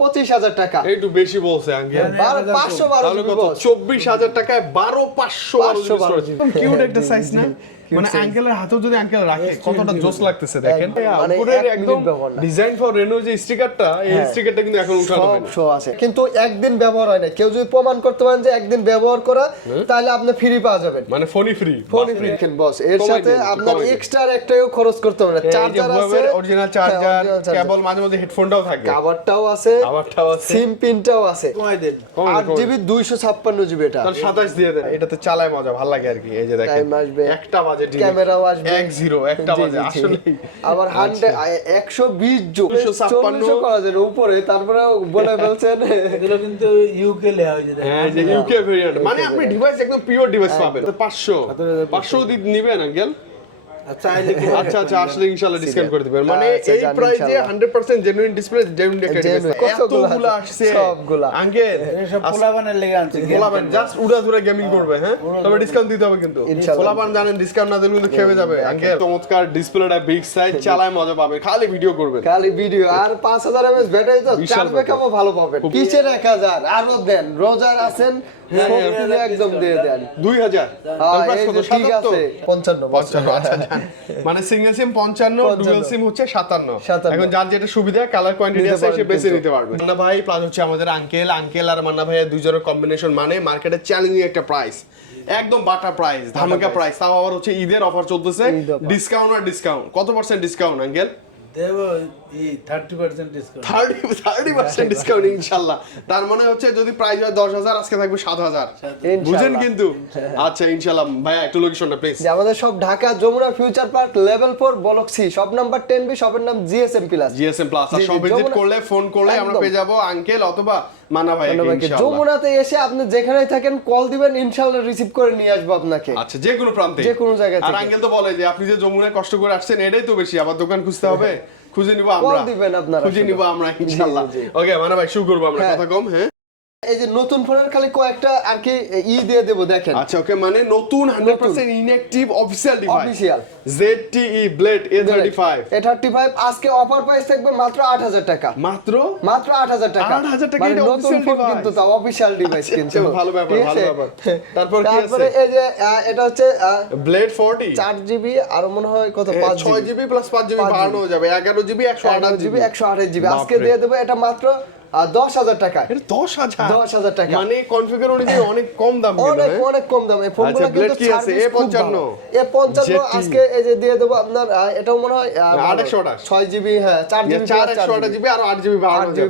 25,000 টাকা। একটু বেশি বলছে আঙ্কেল। 512 জিবি বস। 24,000 টাকায় 512 জিবি। কিউট একটা সাইজ না? মানে আঙ্কেলের হাতেও যদি আঙ্কেল রাখে কতটা জোস লাগতেছে দেখেন। মানে উপরের 1 একদম মিনিট ব্যবহার না। ডিজাইন ফর রেনো যে স্টিকারটা, এই স্টিকারটা কিন্তু এখন উঠানো হয় না। সব আছে কিন্তু একদিন ব্যবহার হয় না। কেউ যদি প্রমাণ করতে পারেন যে একদিন ব্যবহার করা, তাহলে আপনি ফ্রি পাওয়া যাবেন। মানে ফোনই ফ্রি। ফোনই ফ্রি বস। এর সাথে আপনার এক্সট্রা একটাও খরচ করতে হবে না। চার্জার আছে, অরিজিনাল চার্জার, কেবল, মাঝে মাঝে হেডফোনটাও থাকবে। কভারটাও আছে, সিম পিনটাও আছে। কমাই দেন 8GB 256 GB এটা। তাহলে 27 দিয়ে দেন। এটাতে চালায় মজা ভালো লাগে আর কি। এই যে দেখেন টাইম আসবে, একটা বাজে, ক্যামেরাও আসবে, 10 একটা বাজে আসলে। আবার 120 যোগ 256 করা যায় উপরে, তারপরে বলে ফেলছেন এগুলো কিন্তু ইউকে লেয়া হয়েছে হ্যাঁ, যে ইউকে ভেরিয়েন্ট। মানে আপনি ডিভাইস একদম পিওর ডিভাইস পাবেন। তো 500 নিবেন আঙ্কেল? আচ্ছা আচ্ছা আসলে ইনশাআল্লাহ ডিসকাউন্ট করে দিবেন। মানে এই প্রাইসে 100% জেনুইন ডিসপ্লে, জেনুইন একটা ডিভাইস। কতগুলো আসছে সবগুলা আঙ্কেল। সব পোলাবানের লেগে আনছে। পোলাবান জাস্ট উড়াধুরা গেমিং করবে, হ্যাঁ, তবে ডিসকাউন্ট দিতে হবে কিন্তু। পোলাবান জানেন ডিসকাউন্ট না দিলে কিন্তু খেয়ে যাবে আঙ্কেল। চমৎকার ডিসপ্লেটা, বিগ সাইজ, চালায় মজা পাবে, খালি ভিডিও করবেন। খালি ভিডিও। আর 5000 mAh ব্যাটারি তো, চার্জ ব্যাকআপও ভালো পাবেন। কিসের 1000 আরো দেন, রোজার আছেন একদম দিয়ে দেন 2000। ঠিক আছে 55 আচ্ছা জান। মানে সিঙ্গেল সিম 55, ডুয়াল সিম হচ্ছে 57। এখন যার যেটা সুবিধা, কালার কোয়ান্টিটি আছে, সে বেছে নিতে পারবে। মান্না ভাই প্লাস হচ্ছে আমাদের আঙ্কেল আর মান্না ভাইয়ের দুইজনের কম্বিনেশন, মানে মার্কেটে চ্যালেঞ্জিং একটা প্রাইস, একদম বাটা প্রাইস, ধামাকা প্রাইস। তাও আবার হচ্ছে ঈদের অফার চলতেছে, ডিসকাউন্ট আর ডিসকাউন্ট। কত পার্সেন্ট ডিসকাউন্ট আঙ্কেল? দেব 30% ডিসকাউন্ট। 30% ডিসকাউন্ট ইনশাআল্লাহ। তার মানে হচ্ছে যদি প্রাইস হয় 10,000, আজকে থাকবে 7,000। বুঝেন কিন্তু? আচ্ছা ইনশাআল্লাহ। ভাইয়া একটু লোকেশনটা প্লিজ। যে আমাদের সব Dhaka Jamuna future park level 4 block C, shop number 10B, শপের নাম জিএসএম প্লাস। আর সব ভিজিট করলে, ফোন করলে আমরা পেয়ে যাব আঙ্কেল অথবা মান্না ভাই ইনশাআল্লাহ। যমুনাতে এসে আপনি যেখানেই থাকেন কল দিবেন, ইনশাআল্লাহ রিসিভ করে নিয়ে আসবো আপনাকে। আচ্ছা, যে কোনো প্রান্তে, যে কোনো জায়গা আর থেকে। আঙ্কেল তো বলে যে আপনি যে যমুনায় কষ্ট করে আসছেন, এটাই তো বেশি, আবার দোকান খুঁজতে হবে। খুঁজে নিব আমরা, কল দিবেন আপনারা, খুঁজে নিব আমরা ইনশাআল্লাহ। ওকে মান্না ভাই, শুরু করব আমরা, কথা কম। হ্যাঁ, এই যে নতুন ফোনের খালি কয়েকটা আর কি দিয়ে দেব দেখেন। আচ্ছা ওকে, মানে নতুন 100% inactive official device, official ZTE Blade A35। A35 আজকে অফার প্রাইস থাকবে মাত্র 8000 টাকা। মাত্র 8000 টাকা। 8000 টাকা, মানে এটা নতুন অফিশিয়াল ফোন ডিভাইস কিন্তু, তাও অফিশিয়াল ডিভাইস কিন্তু। ভালো ব্যাপার, ভালো ব্যাপার। তারপর কি আছে? তারপরে এই যে এটা হচ্ছে Blade 40, 4GB আর মনে হয় কত 5GB, 6GB প্লাস 5GB বাড়ানো যাবে, 11GB 128GB 128GB আজকে দিয়ে দেব। এটা মাত্র 10,000 টাকা। এটা 10,000 টাকা। মানে কনফিগার অনুযায়ী অনেক কম দাম, অনেক অনেক কম দাম। এই ফোনগুলো কিন্তু কি আছে? A55 A55 আজকে এই যে দিয়ে দেব আপনার। এটাও মনে হয় 828 6GB, হ্যাঁ 4GB 4GB আর 8GB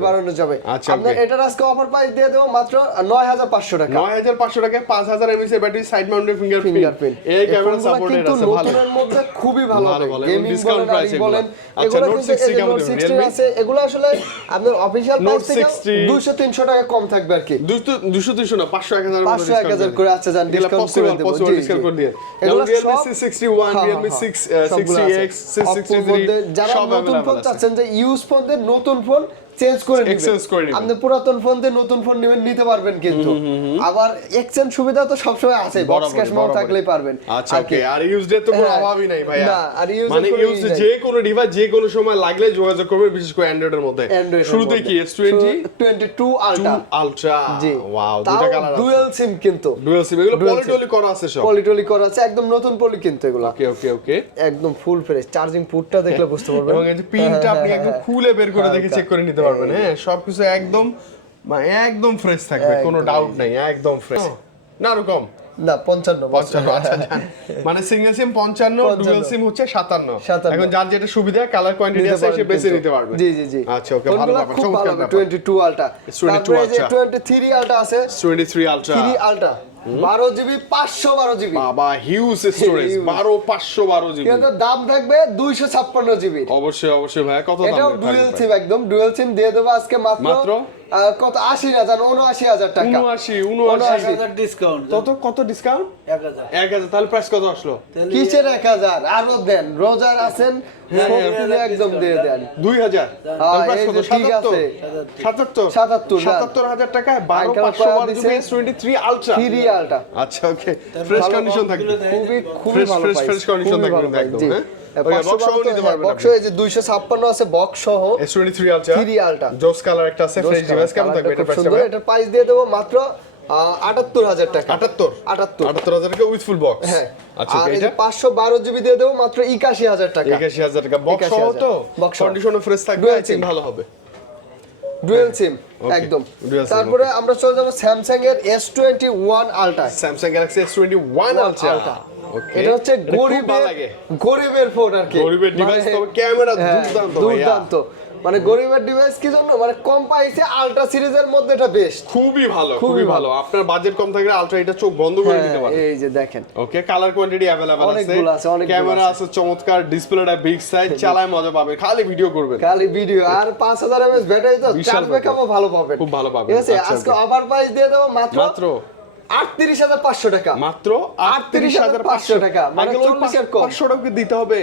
বাড়ানো যাবে। আচ্ছা, আপনার এটার আজকে অফার প্রাইস দিয়ে দেব মাত্র 9500 টাকা। 9500 টাকায় 5000 mAh এর ব্যাটারি, সাইড মাউন্টেড ফিঙ্গারপ্রিন্ট, এই ক্যামেরা সাপোর্টেড আছে। ভালো, নতুনের মধ্যে খুবই ভালো হবে। গেমিং ডিসকাউন্ট প্রাইস বলেন। আচ্ছা, নোট 60 কেমন দেবেন? দিবেন? Realme আছে, এগুলো আসলে আপনার অফিশিয়াল প্রাইস থেকে 60 200-300 টাকা কম থাকবে আর কি। 200-300 না, 500-1000 500-1000 করে আছে, জান ডিসকাউন্ট করে দেব। ডিসকাউন্ট করে দিয়ে। এগুলো Realme C61, Realme 60X, C63 যারা সব নতুন ফোন अवेलेबल আছে। চাচ্ছেন যে ইউজ ফোন দিয়ে নতুন ফোন চেঞ্জ করে নেবেন, আপনি পুরাতন ফোন দিয়ে নতুন ফোন নেবেন, নিতে পারবেন কিন্তু। আবার এক্সচেঞ্জ সুবিধা তো সবসময় আছে, বক্স ক্যাশ মাউন্ট থাকলেই পারবেন। আচ্ছা ওকে, আর ইউজড এর তো কোনো অভাবই নাই ভাইয়া। না, আর ইউজ মানে ইউজ যে কোনো ডিভাইস যে কোনো সময় লাগলে যোগাযোগ করবেন, বিশেষ করে অ্যান্ড্রয়েড এর মধ্যে। শুরুতে কি S20 22 আলট্রা, জি ওয়াও, দুটো কালার আছে, ডুয়াল সিম কিন্তু। ডুয়াল সিম, এগুলো পলিটলি করা আছে সব, পলিটলি করা আছে, একদম নতুন পলি কিন্তু এগুলো। ওকে ওকে ওকে, একদম ফুল ফ্রেশ। চার্জিং পোর্টটা দেখলে বুঝতে পারবেন, এবং এই যে পিনটা আপনি একদম খুলে বের করে দেখে চেক করে নিতে পারবেন। হ্যাঁ, সবকিছু একদম মানে একদম ফ্রেশ থাকবে, কোনো ডাউট নাই, একদম ফ্রেশ। না এরকম না 55। আচ্ছা জান। মানে সিঙ্গেল সিম 55, ডুয়াল সিম হচ্ছে 57। এখন যার যেটা সুবিধা, কালার কোয়ান্টিটি আছে, সে বেছে নিতে পারবে। জি জি জি। আচ্ছা ওকে, ভালো ব্যাপার, চমৎকার ব্যাপার। 22 আলট্রা, 22 আলট্রা, 23 আলট্রা আছে, 23 আলট্রা, 3 আলট্রা 12GB 512GB। বাবা হিউজ স্টোরেজ, 512GB। কিন্তু দাম থাকবে 256GB। অবশ্যই অবশ্যই ভাই, কত দাম? এটাও ডুয়াল সিম, একদম ডুয়াল সিম দিয়ে দেব আজকে মাত্র কত 80 না, জান 79000 টাকা। 79 ডিসকাউন্ট। কত ডিসকাউন্ট? 1000। তাহলে প্রাইস কত আসলো? কিসের 1000 আরো দেন, রোজার আছেন একদম দিয়ে দেন 2000। তাহলে প্রাইস কত? ঠিক আছে 77000 টাকায় 12512GB S23 আলট্রা। 3 আলট্রা। আচ্ছা ওকে, ফ্রেশ কন্ডিশন থাকবে, খুবই ভালো প্রাইস, ফ্রেশ কন্ডিশন থাকবে একদম। হ্যাঁ বক্স সহ নিতে পারবেন বক্স এই যে 256 আছে বক্স সহ S23 আলট্রা 3 আলট্রা জোস কালার একটা আছে ফ্রেশ ডিভাইস কেমন থাকবে এটা প্রাইস সুন্দর এটার প্রাইস দিয়ে দেব মাত্র 78000 টাকা 78000 টাকা উইথ ফুল বক্স হ্যাঁ আচ্ছা আর এই যে 512 জিবি দিয়ে দেব মাত্র 81000 টাকা 81000 টাকা বক্স সহ তো কন্ডিশনও ফ্রেশ থাকবে আই থিং ভালো হবে ডুয়াল সিম একদম তারপরে আমরা চলে যাব স্যামসাং এর S21 ultra Samsung Galaxy S21 ultra এটা হচ্ছে গরিবের ফোন আর কি গরিবের ডিভাইস তবে ক্যামেরা দুর্দান্ত মানে গরিবের ডিভাইস কি জন্য মানে কম প্রাইসে আলট্রা সিরিজের মধ্যে এটা বেস্ট খুবই ভালো আপনার বাজেট কম থাকলে আলট্রা এটা চোখ বন্ধ করে দিতে পারে এই যে দেখেন ওকে কালার কোয়ান্টিটি अवेलेबल আছে অনেক ক্যামেরা আছে চমৎকার ডিসপ্লেটা বিগ সাইজ চালায় মজা পাবেন খালি ভিডিও করবেন আর 5000 mAh ব্যাটারি তো চার্জ ব্যাকআপও ভালো পাবেন খুব ভালো পাবেন ঠিক আছে আজকে আবার প্রাইস দিয়ে দেব মাত্র 38500 টাকা মাত্র 38500 টাকা মানে 40 এর কম 500 টাকা দিতে হবে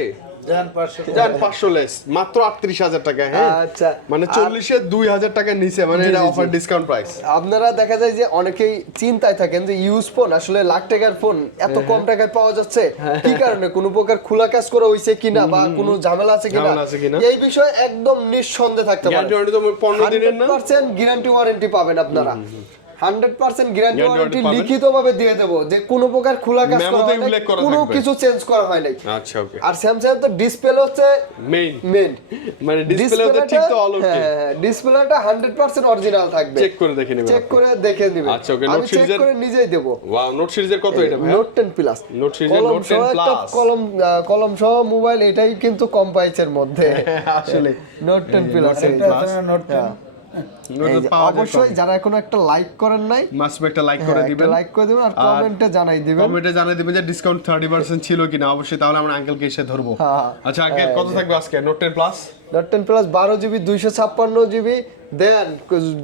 জান 500 জান 500 লেস মাত্র 38000 টাকা হ্যাঁ আচ্ছা মানে 40 এ 2000 টাকা নিচে মানে এটা অফার ডিসকাউন্ট প্রাইস আপনারা দেখা যায় যে অনেকেই চিন্তায় থাকেন যে ইউজ ফোন আসলে লাখ টাকার ফোন এত কম টাকায় পাওয়া যাচ্ছে কি কারণে কোনো প্রকার খোলা কাজ করা হইছে কিনা বা কোনো ঝামেলা আছে কিনা এই বিষয়ে একদম নিঃসন্দেহে থাকতে পারেন গ্যারান্টি তো 15 দিনের না 100% গ্যারান্টি ওয়ারেন্টি পাবেন আপনারা 100% গ্যারান্টি ওয়ারেন্টি লিখিতভাবে দিয়ে দেব যে কোনো প্রকার খোলা কাজ করা হয় না কোনো কিছু চেঞ্জ করা হয় নাই আচ্ছা ওকে আর স্যামসাং তো ডিসপ্লে হচ্ছে মেইন মানে ডিসপ্লেতে ঠিক তো অল ওকে ডিসপ্লেটা 100% অরিজিনাল থাকবে চেক করে দেখে নেবেন চেক করে দেখে নেবেন আচ্ছা ওকে আমি চেক করে নিজেই দেব ওয়াও নোট সিরিজের কত এটা ভাই নোট 10 প্লাস নোট সিরিজের নোট 10 প্লাস কলম সহ মোবাইল এটাই কিন্তু কম প্রাইসের মধ্যে আসলে নোট 10 প্লাস নোট 10 অবশ্যই যারা এখনো একটা লাইক করেন নাই মাস্ট একটা লাইক করে দিবেন লাইক করে দিবেন আর কমেন্টে জানাই দিবেন যে ডিসকাউন্ট 30% ছিল কিনা অবশ্যই তাহলে আমরা আঙ্কেলকে এসে ধরবো আচ্ছা আঙ্কেল কত থাকবে আজকে note 10 plus note 10 plus 12 GB 256 GB দেন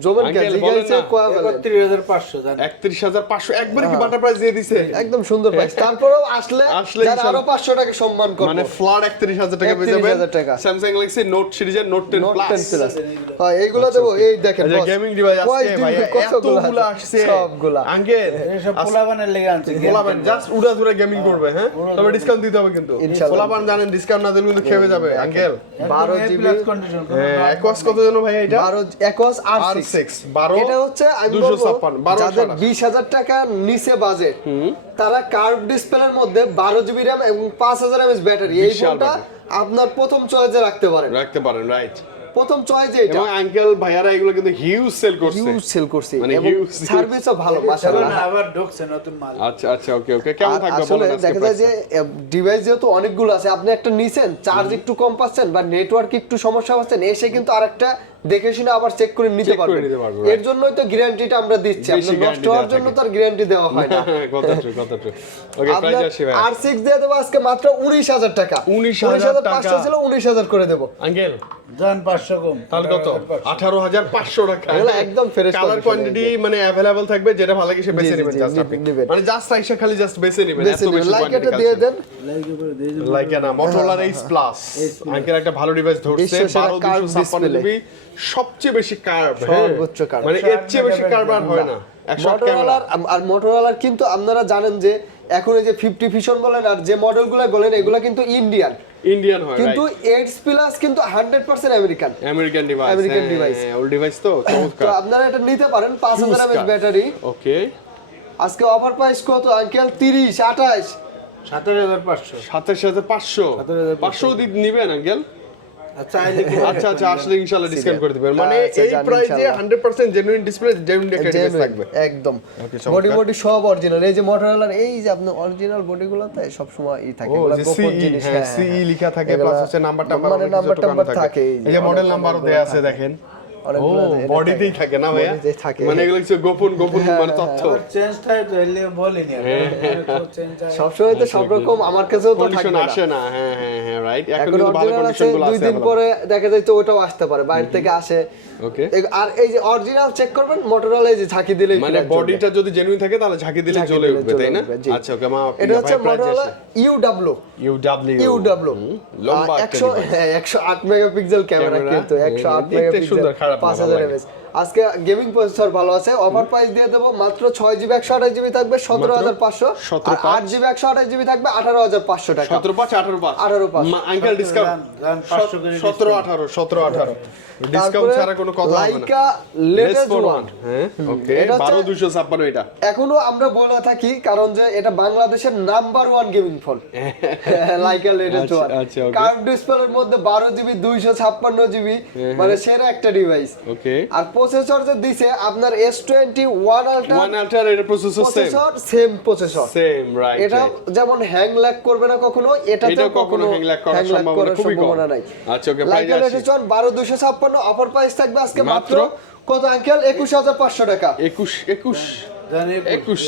জোবেন কে জিগাইছে কোয়া বলে 31500 জান 31500 একবারে কি বাটা প্রাইস দিয়ে দিছে একদম সুন্দর প্রাইস তারপরেও আসলে যারা আরো 500 টাকা সম্মান করবে মানে ফ্ল্যাট 31000 টাকা পেয়ে যাবেন স্যামসাং গ্যালাক্সি নোট সিরিজের নোট 10 প্লাস হ্যাঁ এইগুলো দেবো এই দেখেন এই গেমিং ডিভাইস আজকে ভাই এতগুলো আসছে সবগুলা আঙ্কেল এসব পোলাবানের লেগে আনছে পোলাবান জাস্ট উড়াধুরা গেমিং করবে হ্যাঁ তবে ডিসকাউন্ট দিতে হবে কিন্তু পোলাবান জানেন ডিসকাউন্ট না দিলে কিন্তু খেয়ে যাবে আঙ্কেল 12 জিবি কন্ডিশন একোয়াস কত জানো ভাই এটা 12 একোয়াস R6 12 এটা হচ্ছে 256 যাদের 20000 টাকা নিচে বাজেট তারা কার্ভ ডিসপ্লের মধ্যে 12 জিবি RAM এবং 5000 mAh ব্যাটারি এই ফোনটা আপনার প্রথম চয়েসে রাখতে পারেন রাইট প্রথম চয়েসে এটা এবং আঙ্কেল ভাইয়ারা এগুলো কিন্তু হিউজ সেল করছে মানে হিউজ সার্ভিসও ভালো মাশাআল্লাহ আবার ঢুকছে নতুন মাল আচ্ছা ওকে কেমন থাকবে আসলে দেখা যায় যে ডিভাইস যেহেতু অনেকগুলো আছে আপনি একটা নিছেন চার্জ একটু কম পাচ্ছেন বা নেটওয়ার্ক একটু সমস্যা পাচ্ছেন এসে কিন্তু আরেকটা দেখে শুনে আবার চেক করে নিতে পারবেন এর জন্যই তো গ্যারান্টিটা আমরা দিচ্ছি আপনি নষ্ট হওয়ার জন্য তার গ্যারান্টি দেওয়া হয় না কত ওকে প্রাইস আসে ভাই R6 দিয়ে দেব আজকে মাত্র 19000 টাকা 19500 ছিল 19000 করে দেব আঙ্কেল জান 500 কম তাহলে কত 18500 টাকা এগুলো একদম ফ্রেশ কালার কোয়ান্টিটি মানে अवेलेबल থাকবে যেটা ভালো লাগে সে বেছে নেবেন জাস্ট আপনি মানে জাস্ট আইসা খালি জাস্ট বেছে নেবেন এত বেশি লাইক এটা দিয়ে দেন লাইক না Motorola Ace Plus আঙ্কেল একটা ভালো ডিভাইস ধরছে 12256 জিবি সবচেয়ে বেশি কার্ভ সর্বোচ্চ কার্ভ মানে এর চেয়ে বেশি কার্ভ আর হয় না Motorola কিন্তু আপনারা জানেন যে এখন এই যে 50 ভিশন বলেন আর যে মডেলগুলো বলেন এগুলা কিন্তু ইন্ডিয়ান হয় কিন্তু 8 প্লাস কিন্তু 100% আমেরিকান ডিভাইস ওল্ড ডিভাইস তো চমৎকার তো আপনারা এটা নিতে পারেন 5000 mAh ব্যাটারি ওকে আজকে অফার প্রাইস কত আঙ্কেল 30 28 27500 500 নিবেন আঙ্কেল আচ্ছা আসলে ইনশাআল্লাহ ডিসকাউন্ট করে দিবেন মানে এই প্রাইসে 100% জেনুইন ডিসপ্লে জেনুইন একটা ডিভাইস থাকবে একদম বডি সব অরিজিনাল এই যে Motorola এই যে আপনি অরিজিনাল বডিগুলোতে সব সময় থাকে এগুলো গোপন জিনিস সিই লেখা থাকে প্লাস হচ্ছে নাম্বারটা মানে নাম্বার থাকে এই যে মডেল নাম্বারও দেয়া আছে দেখেন বডিতেই থাকে না ভাইয়া মানে এগুলো কিছু গোপন মানে তথ্য চেঞ্জ থাকে তো এলে বলিনি সব সময় তো সব রকম আমার কাছেও তো কন্ডিশন আসে না হ্যাঁ রাইট এখন কিন্তু ভালো কন্ডিশন গুলো আছে 2 দিন পরে দেখা যায় তো ওটাও আসতে পারে বাইরে থেকে আসে ওকে আর এই যে অরিজিনাল চেক করবেন Motorola এই যে ঝাঁকি দিলে মানে বডিটা যদি জেনুইন থাকে তাহলে ঝাঁকি দিলে জ্বলে উঠবে তাই না আচ্ছা ওকে মা এটা হচ্ছে Motorola UW লম্বা 108 মেগাপিক্সেল ক্যামেরা কিন্তু 108 মেগাপিক্সেল 5000 mAh আজকে গেমিং প্রসেসর ভালো আছে, অফার প্রাইস দিয়ে দেবো মাত্র 6GB 128GB থাকবে 17,500, আর 8GB 128GB থাকবে 18,500 টাকা। 17,500 18,500 আঙ্কেল ডিসকাউন্ট 17,18 ডিসকাউন্ট ছাড়া কোনো কথা হবে না। লাইকা লেটেস্ট ওয়ান, হ্যাঁ ওকে 12256 এটা এখনো আমরা বলে থাকি কারণ যে এটা বাংলাদেশের number 1 gaming phone Laika latest one. আচ্ছা ওকে কার্ভ ডিসপ্লের মধ্যে 12GB 256GB মানে সেরা একটা ডিভাইস। ওকে আর প্রসেসর যে দিছে আপনার S21 Ultra 1 আল্ট্রা এর processor same processor, same right এটা যেমন হ্যাং ল্যাগ করবে না কখনো, এটাতে কখনো হ্যাং ল্যাগ করার সম্ভাবনা নাই। আচ্ছা okay price Laika latest one 12256 offer price থাকবে আজকে মাত্র কত আঙ্কেল 21500 টাকা। 21 জানি 21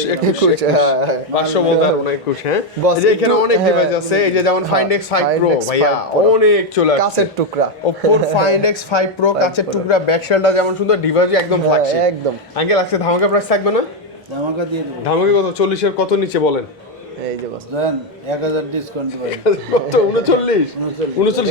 500 বলতে পারবো না 21 হ্যাঁ। এই যে এখানে অনেক ডিভাইস আছে, এই যে যেমন Find X5 Pro ভাইয়া অনেক চলে আসছে কাছের টুকরা Oppo Find X5 Pro কাছের টুকরা ব্যাক সেলটা যেমন সুন্দর, ডিভাইস একদম ফ্ল্যাগশিপ একদম। আঙ্কেল আজকে ধামাকা প্রাইস থাকবে না? ধামাকা দিয়ে দেবো। ধামাকা কত 40 এর কত নিচে বলেন? এই যে বস দেন 1000 ডিসকাউন্ট পাই। কত 39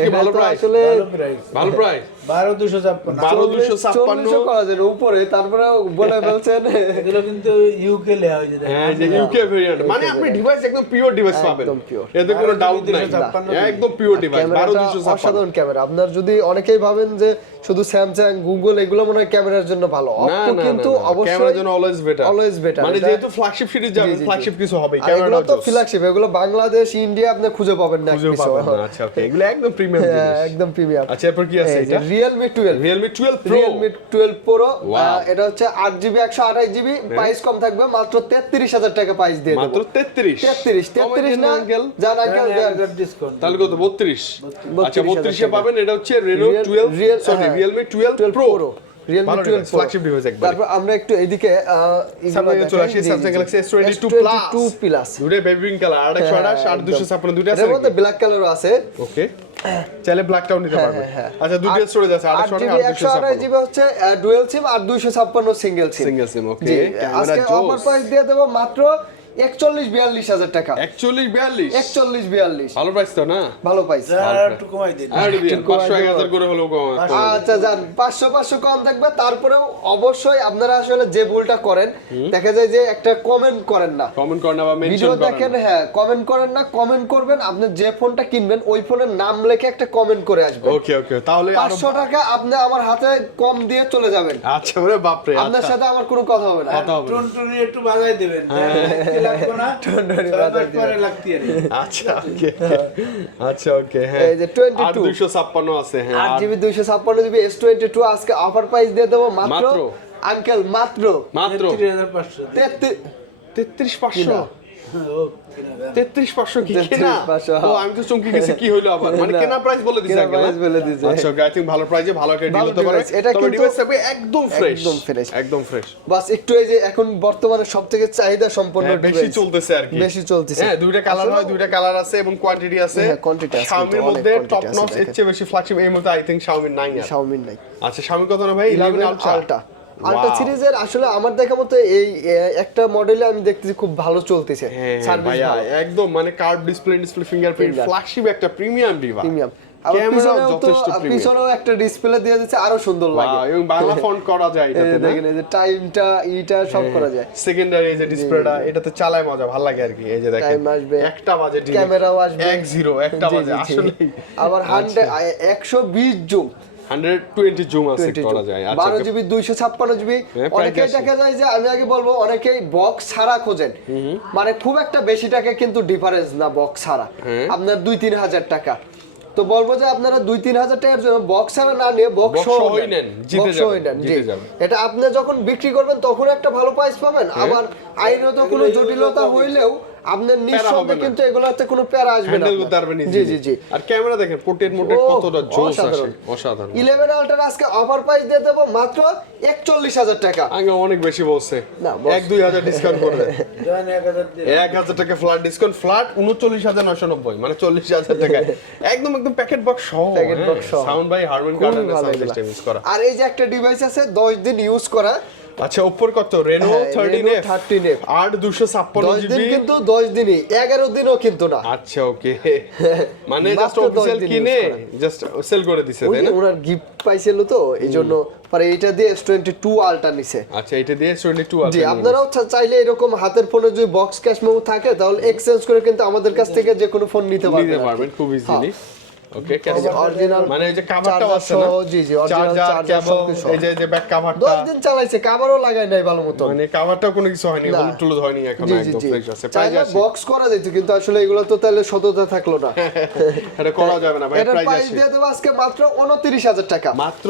কি ভালো প্রাইস? আসলে ভালো প্রাইস, ভালো প্রাইস 12256। 12256 করা যায় উপরে, তারপরে বলে ফেলছেন এগুলো কিন্তু ইউকে লেয়া হয়ে যায়। হ্যাঁ যে ইউকে ভেরিয়েন্ট, মানে আপনি ডিভাইস একদম পিওর ডিভাইস পাবেন, একদম pure। এতে কোনো ডাউট নাই, 12256 একদম পিওর ডিভাইস ক্যামেরাটা 12256। অসাধারণ ক্যামেরা। আপনার যদি অনেকেই ভাবেন যে শুধু স্যামসাং গুগল এগুলো মনে হয় ক্যামেরার জন্য ভালো, না অপো না কিন্তু ক্যামেরার অবশ্যই জন্য অলওয়েজ বেটার, অলওয়েজ বেটার। মানে যেহেতু ফ্ল্যাগশিপ সিরিজ যাবে, ফ্ল্যাগশিপ কিছু হবে এগুলো ক্যামেরা তো ফ্ল্যাগশিপ, এগুলো বাংলাদেশ ইন্ডিয়া আপনি খুঁজে পাবেন না খুঁজে কিছু। পাবেন না। আচ্ছা ওকে এগুলো একদম প্রিমিয়াম হ্যাঁ, জিনিস। একদম প্রিমিয়াম। আচ্ছা এরপর কি আছে এটা? Realme 12 Realme 12 Pro Realme 12 Pro Wow. এটা হচ্ছে 8GB 128GB, প্রাইস কম থাকবে মাত্র 33,000 টাকা প্রাইস দিয়ে দেব। মাত্র 33 33 না আঙ্কেল, জান আঙ্কেল দেন। 1000 ডিসকাউন্ট। তাহলে কত 32? আচ্ছা 32 এ পাবেন। এটা হচ্ছে Reno Real- 12 Real- সরি হ্যাঁ, Realme 12 Pro Realme ভালো 12 device, Pro flagship device একবারে। তারপর আমরা একটু এইদিকে সামনে চলে আসি Samsung Galaxy S22 Plus দুটো বেবি পিঙ্ক কালার 828 8256 দুটো আছে এর মধ্যে ব্ল্যাক কালারও আছে। ওকে চাইলে ব্ল্যাকটাও নিতে পারবে। আচ্ছা দুটো স্টোরেজ আছে 8GB 828 128GB হচ্ছে ডুয়াল সিম আর 256 সিঙ্গেল সিম। সিঙ্গেল সিম ওকে। জি, ক্যামেরা আজকে অফার প্রাইস দিয়ে দেব মাত্র 41-42,000 টাকা। 41-42 41-42 ভালো প্রাইস তো না? ভালো প্রাইস। আর একটু কমাই দিন। আর 500-1000 করে হলো কম। আচ্ছা যান 500 কম থাকবে। তারপরেও অবশ্যই আপনারা আসলে যে ভুলটা করেন, দেখা যায় যে একটা কমেন্ট করেন না, কমেন্ট করেন না বা মেনশন ভিডিও করেন দেখেন, হ্যাঁ কমেন্ট করেন না, কমেন্ট করবেন। আপনি যে ফোনটা কিনবেন ওই ফোনের নাম লিখে একটা কমেন্ট করে আসবেন। ওকে ওকে তাহলে আরো 500 টাকা আপনি আমার হাতে কম দিয়ে চলে যাবেন। আচ্ছা ওরে বাপ রে আপনার আচ্ছা সাথে আমার কোনো কথা হবে না। কথা হবে না। টুনটুনি একটু বাজাই দিবেন। কি লাগবে না? টুনটুনি বাজাই দিবেন। পরে লাগতি আর। আচ্ছা ওকে আচ্ছা ওকে হ্যাঁ এই যে 22 256 আছে হ্যাঁ 8GB 256GB S22 আজকে অফার প্রাইস দিয়ে দেবো মাত্র মাত্র? আঙ্কেল মাত্র 3500। 33500 ও কিনা দেন। 33500 কি কেনা? 33500 ও আমি তো চমকে গেছি কি হইলো আবার, মানে না, কেনা প্রাইস বলে দিছে কেনা আঙ্কেল। price বলে দিছে। আচ্ছা ওকে আই থিং ভালো প্রাইসে ভালো একটা ডিল ভালো হতে পারে। device, এটা তবে কিন্তু ডিভাইস হবে একদম ফ্রেশ, একদম fresh। একদম ফ্রেশ। বাস একটু এই যে এখন বর্তমানে সবথেকে চাহিদা সম্পন্ন বেশি device। চলতেছে আর কি, বেশি চলতেছে। হ্যাঁ দুইটা কালার হয়, আসলে- দুইটা কালার আছে এবং কোয়ান্টিটি আছে। হ্যাঁ, quantity আছে, Xiaomi কিন্তু মধ্যে অনেক টপ quantity আছে, নচ এর দেখেন। চেয়ে বেশি ফ্ল্যাগশিপ এই মুহূর্তে আই থিং Xiaomi 9 আছে। Xiaomi নাই। আচ্ছা Xiaomi কত না ভাই? 11 Ultra আলট্রা সিরিজের আসলে আমার দেখা মতো এই একটা মডেলে আমি দেখতেছি খুব ভালো চলতেছে, সার্ভিস ভাইয়া ভালো, একদম মানে curve display fingerprint Finger। Flagship একটা প্রিমিয়াম ডিভাইস। প্রিমিয়াম। আবার ক্যামেরা পিছনেও তো যথেষ্ট প্রিমিয়াম। পিছনেও একটা ডিসপ্লে দিয়ে দিচ্ছে, আরো সুন্দর লাগে। এবং বাংলা ফন্ট করা যায় এই এটাতে যে না? দেখেন এই যে টাইমটা ইটা সব করা যায়। সেকেন্ডারি এই যে ডিসপ্লেটা এটাতে চালায় মজা ভালো লাগে আর কি। এই যে দেখেন টাইম আসবে, একটা বাজে ক্যামেরাও আসবে 10 একটা জি, বাজে জি, জি। আসলে আবার 120 জুম 120 জুম আছে করা যায়। আচ্ছা 12GB 256GB। হ্যাঁ, অনেকেই price দেখা যায় যে আমি আগে বলবো অনেকেই বক্স ছাড়া খোঁজেন, মানে খুব একটা বেশি টাকা কিন্তু ডিফারেন্স না বক্স ছাড়া, আপনার 2-3 হাজার টাকা। তো বলবো যে আপনারা 2-3 হাজার টাকার জন্য বক্স ছাড়া না নিয়ে বক্স সহই নেন, জিতে যাবেন, জি জিতে যাবেন। এটা আপনি যখন বিক্রি করবেন তখন একটা ভালো প্রাইস পাবেন। আবার আইনত কোনো জটিলতা হইলেও আপনার নিঃসন্দেহে না। কিন্তু এগুলোতে কোনো প্যারা আসবে না হ্যান্ডেল আপনার। করতে পারবেন জি জি জি। আর ক্যামেরা দেখেন পোর্ট্রেট মোডে ও, কতটা জোস আসে, অসাধারণ। অসাধারণ। 11 আল্ট্রা আজকে অফার প্রাইস দিয়ে দেবো মাত্র 41,000 টাকা। আগে অনেক বেশি বলছে, না, বলছে। 1-2 হাজার ডিসকাউন্ট করে দেন। দেন 1000 দিয়ে। 1000 টাকা ফ্ল্যাট ডিসকাউন্ট, ফ্ল্যাট 39,990 মানে 40,000 টাকা একদম একদম প্যাকেট বক্স সহ। Packet box সহ। সাউন্ড বাই হারমান খুবই গার্ডেনের ভালো সাউন্ড এগুলা। সিস্টেম ইউজ করা। আর এই যে একটা ডিভাইস আছে 10 দিন ইউজ করা, আচ্ছা ওপর কত রেনো 13F 13F 8256 10 দিন জিবি কিন্তু 10 দিনই 11 দিনও কিন্তু না আচ্ছা ওকে মানে জাস্ট মাত্র 10 অফিশিয়াল দিন কিনে use করা। জাস্ট সেল করে দিছে ওই তাই না ওনার গিফট পাইছিল তো এইজন্য পরে এটা দিয়ে S22 আলটা নিছে আচ্ছা এটা দিয়ে 22 আছে জি আপনারাও চাইলে এরকম হাতের ফোনে যদি বক্স ক্যাশ মেমো থাকে তাহলে এক্সচেঞ্জ করে কিন্তু আমাদের কাছ থেকে যে কোনো ফোন নিতে পারবেন খুব ইজিলি ওকে অরিজিনাল মানে এই যে কভারটাও আছে না জি জি অরিজিনাল চার্জার কেবল এই যে ব্যাক কভারটা 10 দিন চালাইছে কভারও লাগাই নাই ভালো মতো মানে কভারটাও কোনো কিছু হয়নি না। হলুদ টুলুদ হয়নি এখন জি জি একদম জি ফ্রেশ আছে প্রাইস চাইলে আছে বক্স করা যেত কিন্তু আসলে এগুলো তো তাহলে সততা থাকলো না এটা করা যাবে না ভাই এটার প্রাইস প্রাইস আছে দিয়ে দেবো আজকে মাত্র 29000 টাকা মাত্র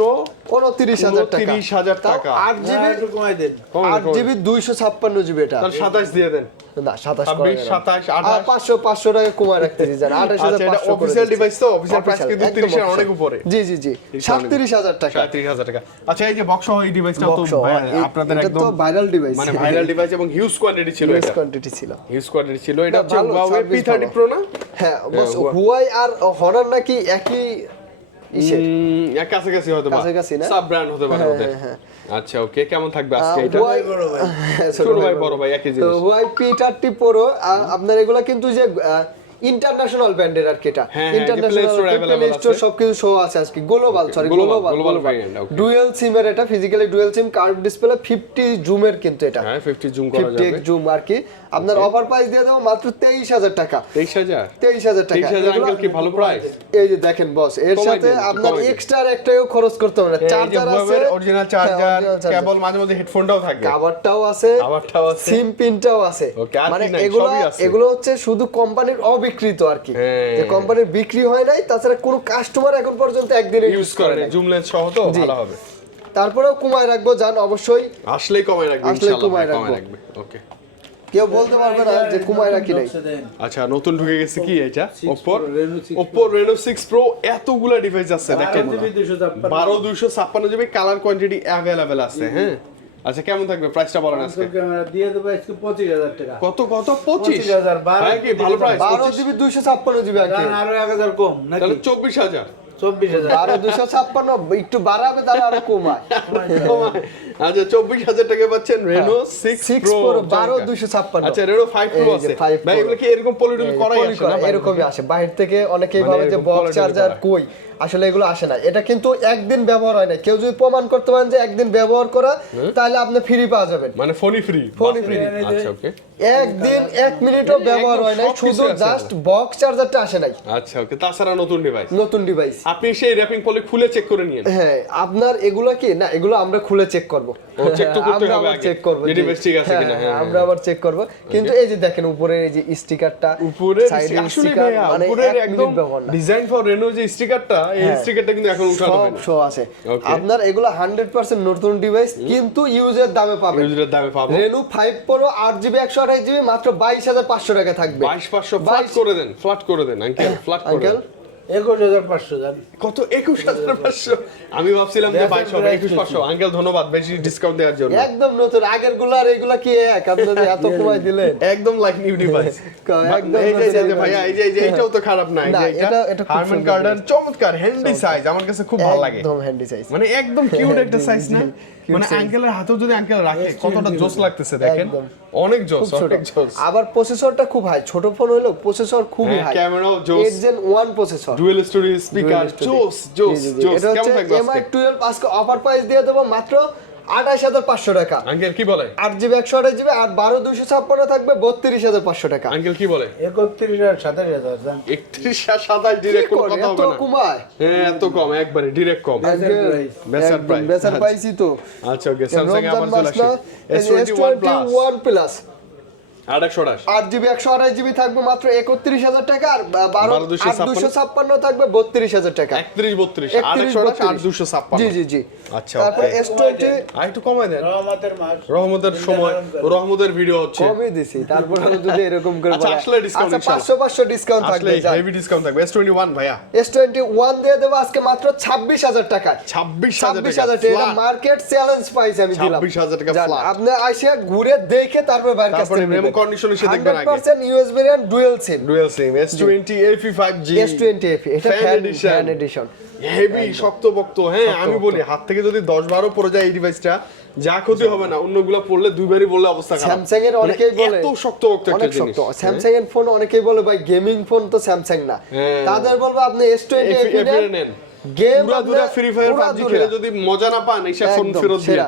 29000 টাকা 29000 টাকা 8 জিবি একটু কমাই দেন 8 জিবি 256 জিবি এটা তাহলে 27 দিয়ে দেন না 27 করে 26 27 28 500 টাকা কমায় রাখতেছি জান আচ্ছা এটা 28500 অফিশিয়াল ডিভাইস তো অফিশিয়াল প্রাইস কিন্তু 30 এর অনেক উপরে জি জি জি 37000 টাকা 37000 টাকা আচ্ছা এই যে বক্স সহ এই ডিভাইসটা তো Box, ভাই, এই- আপনাদের এটা একদম তো ভাইরাল ডিভাইস মানে ভাইরাল ডিভাইস এবং হিউজ কোয়ান্টিটি ছিল এটা কোয়ান্টিটি ছিল হিউজ কোয়ান্টিটি ছিল এটা হচ্ছে ভালো, Huawei service P30 ভালো। Pro না হ্যাঁ বস হুয়াই আর হনার নাকি একই ইসে এক কাছাকাছি হতে পারে কাছাকাছি না? সাব ব্র্যান্ড হতে পারে হ্যাঁ, ওদের হ্যাঁ। আচ্ছা ওকে কেমন থাকবে আজকে এটা হুয়াই বড় ভাই। ছোট ভাই বড় ভাই একই তো জিনিস হুয়াই P30 Pro আপনার এগুলা কিন্তু যে ইন্টারন্যাশনাল ব্র্যান্ডের আর কি এটা হ্যাঁ, Play Store international available store আছে। সবকিছু শো আছে আজকে global sorry Global global variant, okay. Dual সিমের এটা physically dual SIM curve display 50 জুমের কিন্তু এটা হ্যাঁ 50 জুম করা 50 যাবে জুম আর কি আপনার অফার প্রাইস দিয়ে দেবো মাত্র 23000 টাকা 23000 23000 টাকা 23000 আঙ্কেল কি ভালো প্রাইস এই যে দেখেন বস এর কমাই সাথে দিন, আপনার কমাই দিন। এক্সট্রা একটাও খরচ করতে হবে না চার্জার আছে অরিজিনাল চার্জার কেবল মাঝে মধ্যে হেডফোনটাও থাকে কভারটাও আছে কভারটাও আছে। সিম পিনটাও আছে Okay, আর কি মানে নাই? এগুলো সবই আছে। এগুলো হচ্ছে শুধু কোম্পানির অবিকৃত আর কি হ্যাঁ। যে কোম্পানির বিক্রি হয় নাই তাছাড়া কোনো কাস্টমার এখন পর্যন্ত একদিনে ইউজ করে জুম লেন্স সহ তো জি। ভালো হবে তারপরেও কমায় রাখবো জান অবশ্যই আসলেই কমাই রাখবে আসলেই ইনশাআল্লাহ কমায় কমাই রাখবো। রাখবে ওকে কেউ বলতে পারবে না যে কমায় রাখি নাই বক্সে দেন। আচ্ছা নতুন ঢুকে গেছে কি এটা 6 Oppo Pro, Reno 6 Oppo Reno 6 Pro এতগুলা ডিভাইস আছে দেখেন 12 12256 জিবি কালার কোয়ান্টিটি अवेलेबल আছে হ্যাঁ আচ্ছা কেমন থাকবে প্রাইসটা বলেন আজকে ক্যামেরা দিয়ে দেবো আজকে 25000 টাকা কত কত 25 25,000 হ্যাঁ কি ভালো প্রাইস 12 জিবি 256 জিবি আর কি জান আরো 1000 কম নাকি তাহলে 24000 24000 12 256 একটু বাড়াবে তাহলে আরো কমায় আচ্ছা 24000 টাকা পাচ্ছেন Reno 6 6 Pro Pro 12 256 আচ্ছা Reno 5 Pro এই যে আছে 5 ভাই Pro। এগুলো কি এরকম পলিটুল করাই আসে না ভাই? এরকমই আসে বাইরে থেকে অনেকেই মানে ভাবে যে এরকম বক্স quality চার্জার করা। কই আসলে এগুলো আসে না এটা কিন্তু একদিন ব্যবহার হয় না কেউ যদি প্রমাণ করতে পারেন যে একদিন ব্যবহার করা তাহলে আপনি ফ্রি পাওয়া যাবেন মানে ফোনই ফ্রি ফোনই free। আচ্ছা ওকে একদিন 1 মিনিটও ব্যবহার হয় না সব শুধু কিছু আছে জাস্ট বক্স চার্জারটা আসে নাই আচ্ছা ওকে তাছাড়া নতুন ডিভাইস নতুন ডিভাইস আপনি সেই র‍্যাপিং পলি খুলে চেক করে নিয়েন হ্যাঁ আপনার এগুলো কি না এগুলো আমরা খুলে চেক করব ও, check তো করতে আমরা হবে আবার আগে। চেক করব যে device ঠিক আছে কিনা, হ্যাঁ, আমরা আবার চেক করব কিন্তু এই যে দেখেন উপরের এই যে স্টিকারটা উপরে সাইডের আসলে স্টিকার ভাইয়া মানে উপরের 1 একদম মিনিট ব্যবহার না ডিজাইন ফর রেনো যে স্টিকারটা এই হ্যাঁ। স্টিকারটা কিন্তু এখন উঠানো সব হয় না শো আছে Okay. আপনার এগুলো 100% নতুন ডিভাইস কিন্তু ইউজের দামে পাবেন ইউজারের দামে পাবো Reno 5 Pro 8GB 128GB মাত্র 22500 টাকা থাকবে 22500 ফ্ল্যাট করে দেন ফ্ল্যাট করে দেন আঙ্কেল ফ্ল্যাট করে আঙ্কেল দেন 21500 জান কত 21500 আমি ভাবছিলাম যে 22500 আঙ্কেল ধন্যবাদ বেশি ডিসকাউন্ট দেওয়ার জন্য একদম নতুন আগের গুলো আর এগুলা কি এক আপনাদের এত কমাই দিলেন একদম লাইক নিউ ডিভাইস একদম এই যে নতুন ভাইয়া এই যে এটাও তো খারাপ না না, এটা খুব হারম্যান সুন্দর কার্ডার চমৎকার হ্যান্ডি সাইজ আমার কাছে খুব ভালো লাগে একদম হ্যান্ডি সাইজ মানে একদম কিউট একটা জি, সাইজ জি, না cute মানে size। আঙ্কেলের হাতেও যদি আঙ্কেল রাখে কতটা জোস লাগতেছে দেখেন একদম। অনেক জোস খুব ছোট অনেক জোস আবার প্রসেসরটা খুব হাই ছোট ফোন হলো প্রসেসর খুবই হ্যাঁ, হাই ক্যামেরাও জোস। 8 Gen 1 processor dual story speaker জোস জোস জোস এটা কেমন হচ্ছে থাকবে আজকে MI12 আজকে অফার প্রাইস দিয়ে দেবো মাত্র 28500 টাকা আঙ্কেল কি বলে 8GB 128GB আর 12256 থাকবে 32500 টাকা আঙ্কেল কি বলে 31000 27000 জান 31 আর 27 ডিরেক্ট কোনো কথা এত হবে না কমায় হ্যাঁ এত কম একবারে ডিরেক্ট কম বেসার প্রাইস বেসার প্রাইসই তো আচ্ছা ওকে স্যামসাং এ আবার চলে আসে S21 S21 plus plus 828 8GB 128GB থাকবে মাত্র 31000 টাকা আর 12256 থাকবে 32000 টাকা 31 32 828 8256 জি জি জি আচ্ছা তারপর okay। S20 আর একটু কমায় দেন রহমতের মাস রহমতের সময় রহমতের ভিডিও হচ্ছে কমই দিছি তারপর যদি এরকম করে আচ্ছা, বলা- আসলে discount আচ্ছা ইনশাআল্লাহ। 500 ডিসকাউন্ট আসলে থাকবে হেভি ডিসকাউন্ট থাকবে S21 ভাইয়া S21 দিয়ে দেবো আজকে মাত্র 26000 টাকা 26000 26000 টাকা এটা মার্কেট চ্যালেঞ্জ প্রাইস আমি দিলাম 26,000 টাকা জান, flat। আপনি আসে ঘুরে দেখে তারপর বাইরে কাছ তারপরে থেকে মেমো কন্ডিশন এসে দেখবেন আগে 100% US variant dual sim dual sim S20 AP5G S20 FE এটা Fan fan edition। Edition heavy শক্ত বক্ত। হ্যাঁ আমি বলি হাত থেকে যদি 10-12 পড়ে যায় এই ডিভাইসটা যা ক্ষতি হবে না, অন্যগুলো পড়লে দুইবারই বললে অবস্থা খারাপ। স্যামসাং এর অনেকেই বলে এত শক্ত বক্ত একটা অনেক জিনিস। শক্ত। স্যামসাং এর ফোন অনেকেই বলে ভাই গেমিং ফোন তো স্যামসাং না, তাদের বলবো আপনি S20 নেন, গেম পুরা দূরে ফ্রি ফায়ার পাবজি খেলে যদি মজা না পান এইসব ফোন ফেরত দিন।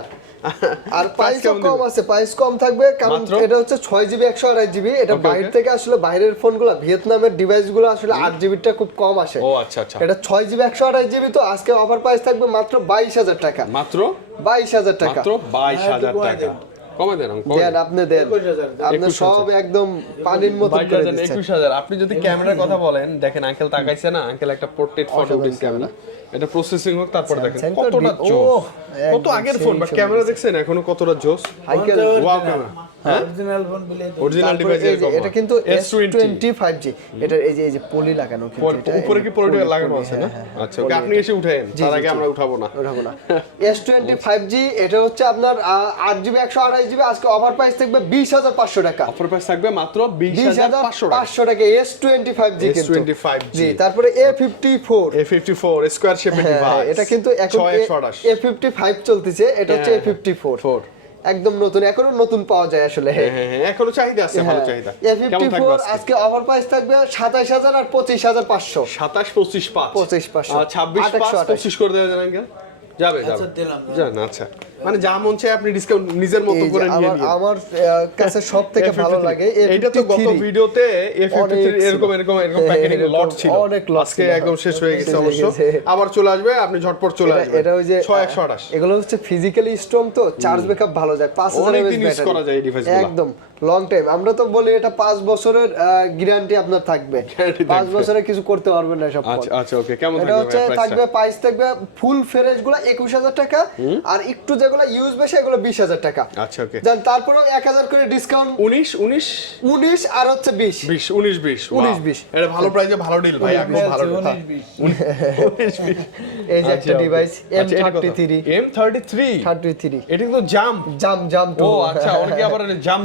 আর প্রাইসও কম আছে, প্রাইস কম থাকবে কারণ এটা হচ্ছে 6GB 128GB। এটা বাইরে থেকে আসলে বাইরের ফোনগুলো ভিয়েতনামের ডিভাইসগুলো আসলে 8GBটা খুব কম আসে। ও আচ্ছা আচ্ছা। এটা 6GB 128GB, তো আজকে অফার প্রাইস থাকবে মাত্র 22,000 টাকা। মাত্র 22,000 টাকা। মাত্র 22,000 টাকা। কমে দেন দেন আপনি দেন, 21,000 আপনি সব একদম পানির মতো করে দিচ্ছেন। 21,000। আপনি যদি ক্যামেরার কথা বলেন, দেখেন আঙ্কেল তাকাইছে না, আঙ্কেল একটা পোর্ট্রেট ফটো দিচ্ছে ক্যামেরা, এটা প্রসেসিং হোক তারপর দেখেন Samsung তো কতটা জোস, কত একদম আগের ফোন বা ক্যামেরা দেখছেন এখনো কতটা জোস। ওয়াও ক্যামেরা, অরিজিনাল ফোন বলে অরিজিনাল তারপরে ডিভাইস এই যে এটা কিন্তু S20 S20 5G, এটা এই যে পলি লাগানো কিন্তু এটা উপরে কি পলি লাগানো পলি, আছে না? হ্যাঁ, আচ্ছা ওকে, আপনি এসে উঠায়েন, তার আগে আমরা উঠাবো না। উঠাবো না। S20 5G এটা হচ্ছে আপনার 8GB 128GB, আজকে অফার প্রাইস থাকবে 20,500 টাকা। অফার প্রাইস থাকবে মাত্র 20,500 টাকা। 20,500 টাকা S20 5G কিন্তু। S20 5G জি, তারপরে A54 A54 স্কয়ার শেপের ডিভাইস, এটা কিন্তু এখন 6128 A55 চলতেছে, এটা হচ্ছে A54 একদম নতুন, এখনো নতুন পাওয়া যায় আসলে। হ্যাঁ এখনো চাহিদা আছে, ভালো চাহিদা। কেমন থাকবে A54 আজকে অফার প্রাইস থাকবে 27,000 আর 25,500। 27 25 5 25,500 আর 26 5 25 করে দেওয়া যাবে আঙ্কেল? যাবে আচ্ছা দিলাম যান। আচ্ছা মানে যা মন চায় আপনি ডিসকাউন্ট নিজের মতো করে নিয়ে নিন। আমার কাছে সব থেকে ভালো লাগে এইটা তো গত ভিডিওতে A53 এরকম প্যাকেজিং লট ছিল, অনেক লট আজকে একদম শেষ হয়ে গেছে অবশ্য। আবার চলে আসবে, আপনি ঝটপট চলে আসবে। এটা ওই যে 6128 এগুলো হচ্ছে ফিজিক্যালি স্ট্রং, তো চার্জ ব্যাকআপ ভালো যায়, 5000 অনেক mAh দিন ইউজ করা যায় এই ডিভাইসগুলো। একদম লং টাইম। আমরা তো বলি এটা 5 বছরের গ্যারান্টি আপনার থাকবে, 5 বছরে কিছু করতে পারবেন না সব। আচ্ছা আচ্ছা ওকে, কেমন এটা হচ্ছে থাকবে প্রাইস থাকবে ফুল ফ্রেশ গুলো 21,000 টাকা, আর একটু যেগুলো ইউজ বেশি এগুলো 20,000 টাকা। আচ্ছা ওকে, জান তারপরেও 1000 করে ডিসকাউন্ট, 19 আর হচ্ছে 20 19 এটা ভালো প্রাইসে ভালো ডিল ভাই, একদম ভালো ডিল। 19-20 এই যে একটা ডিভাইস M33 এটা কিন্তু জাম টু। ও আচ্ছা, অনেকে আবার জাম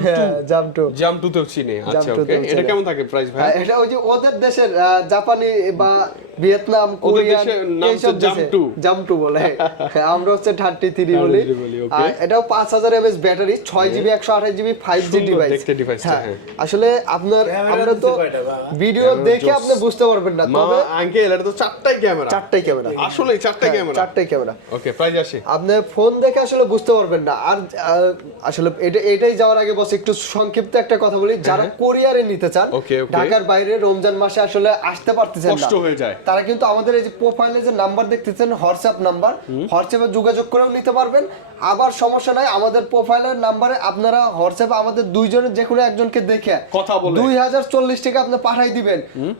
2 জাম 2 তেও চিনে। আচ্ছা 2 ওকে, তেও এটা চিনে। কেমন থাকে প্রাইস ভাই? এটা ওই যে ওদের দেশের জাপানি বা ভিয়েতনাম, ওদের কোরিয়ান দেশের নাম এইসব হচ্ছে জাম দেশে 2 জাম 2 বলে, আমরা হচ্ছে 33 বলি। 33 বলি, okay. আর এটাও 5000 mAh battery, 6GB 128GB 5G সুন্দর ডিভাইস। দেখতে ডিভাইসটা, হ্যাঁ। আসলে আপনার আমরা তো ভিডিও দেখে আপনি বুঝতে পারবেন না, তবে আঙ্কেল এটা তো চারটাই ক্যামেরা, চারটাই ক্যামেরা, আসলে চারটাই ক্যামেরা, চারটাই ক্যামেরা। ওকে প্রাইস আসে আপনি ফোন দেখে আসলে বুঝতে পারবেন না। আর আসলে এটাই যাওয়ার আগে বস একটু সংক্ষিপ্ত একটা কথা বলি, যারা কোরিয়ারে নিতে চান, Okay, okay. ঢাকার বাইরে রমজান মাসে আসলে আসতে পারতেছেন না, কষ্ট হয়ে যায়, তারা কিন্তু আমাদের এই যে প্রোফাইলে যে নাম্বার দেখতেছেন হোয়াটসঅ্যাপ নাম্বার, হোয়াটসঅ্যাপে যোগাযোগ করেও নিতে পারবেন। আবার সমস্যা নাই, আমাদের প্রোফাইলের নাম্বারে আপনারা হোয়াটসঅ্যাপে আমাদের দুইজনের যে কোনো একজনকে দেখে কথা বলে 2040 টাকা আপনি পাঠাই দিবেন,